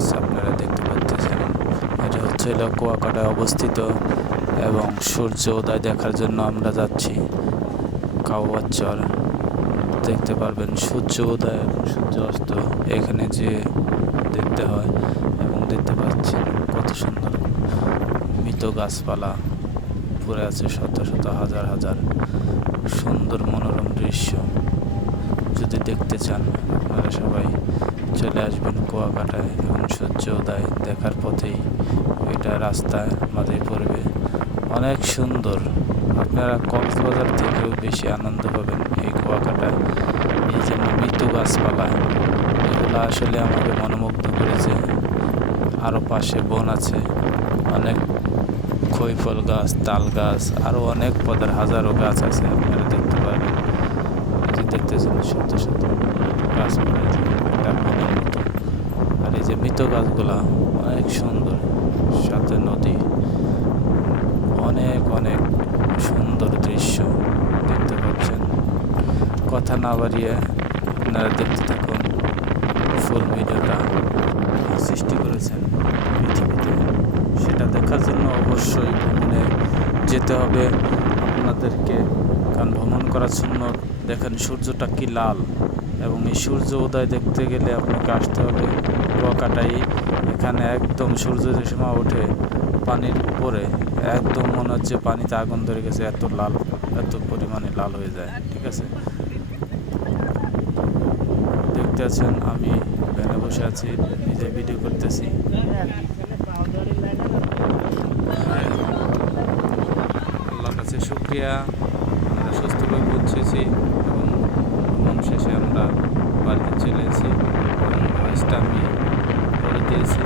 গাছ আপনারা দেখতে পাচ্ছেন। এটা হচ্ছে কুয়াকাটায় অবস্থিত এবং সূর্য উদয় দেখার জন্য আমরা যাচ্ছি। কাওয়ার চর দেখতে পারবেন সূর্য উদয় এবং সূর্য অস্ত এখানে যে দেখতে হয়। এবং দেখতে পাচ্ছেন কত সুন্দর মৃত গাছপালা পড়ে আছে, শত শত হাজার হাজার সুন্দর মনোরম দৃশ্য। যদি দেখতে চান আপনারা সবাই চলে আসবেন কুয়াকাটায় এবং সূর্য উদয় দেখার পথেই এটা রাস্তায় মাঝে পড়বে, অনেক সুন্দর। আপনারা কক্সবাজার থেকেও বেশি আনন্দ পাবেন এই কুয়াকাটায়। এই যে মৃত গাছপালা, এগুলো আসলে আমাকে মনোমুগ্ধ করেছে। আরও পাশে বন আছে, অনেক খৈফল গাছ, তাল গাছ, আরও অনেক পদের হাজারো গাছ আছে আপনারা দেখতে পারবেন। যে দেখতেছেন শত শত গাছপালা, একটা বনের মতো। আর এই যে মৃত গাছগুলা অনেক সুন্দর, সাথে নদী, অনেক অনেক সুন্দর দৃশ্য দেখতে পাচ্ছেন। কথা না বাড়িয়ে আপনারা দেখতে থাকুন। ফুল ভিডিওটা সৃষ্টি করেছেন পৃথিবীতে, সেটা দেখার জন্য অবশ্যই ভ্রমণে যেতে হবে আপনাদেরকে। কারণ ভ্রমণ করার জন্য দেখেন সূর্যটা কি লাল, এবং এই সূর্য উদয় দেখতে গেলে আপনাকে আসতে হবে কুয়াকাটায়। এখানে একদম সূর্য যে সময় ওঠে পানির উপরে, একদম মনে হচ্ছে পানিতে আগুন ধরে গেছে, এত লাল, এত পরিমাণে লাল হয়ে যায়। ঠিক আছে, দেখতে আছেন আমি ভ্যানে বসে আছি, নিজে ভিডিও করতেছি। আল্লাহর কাছে শুকরিয়া, আমরা সুস্থভাবে পৌঁছেছি এবং ভ্রমণ শেষে আমরা বাড়িতে চলে এসেছি এবং ভয়েসটা আমি করে দিয়েছি।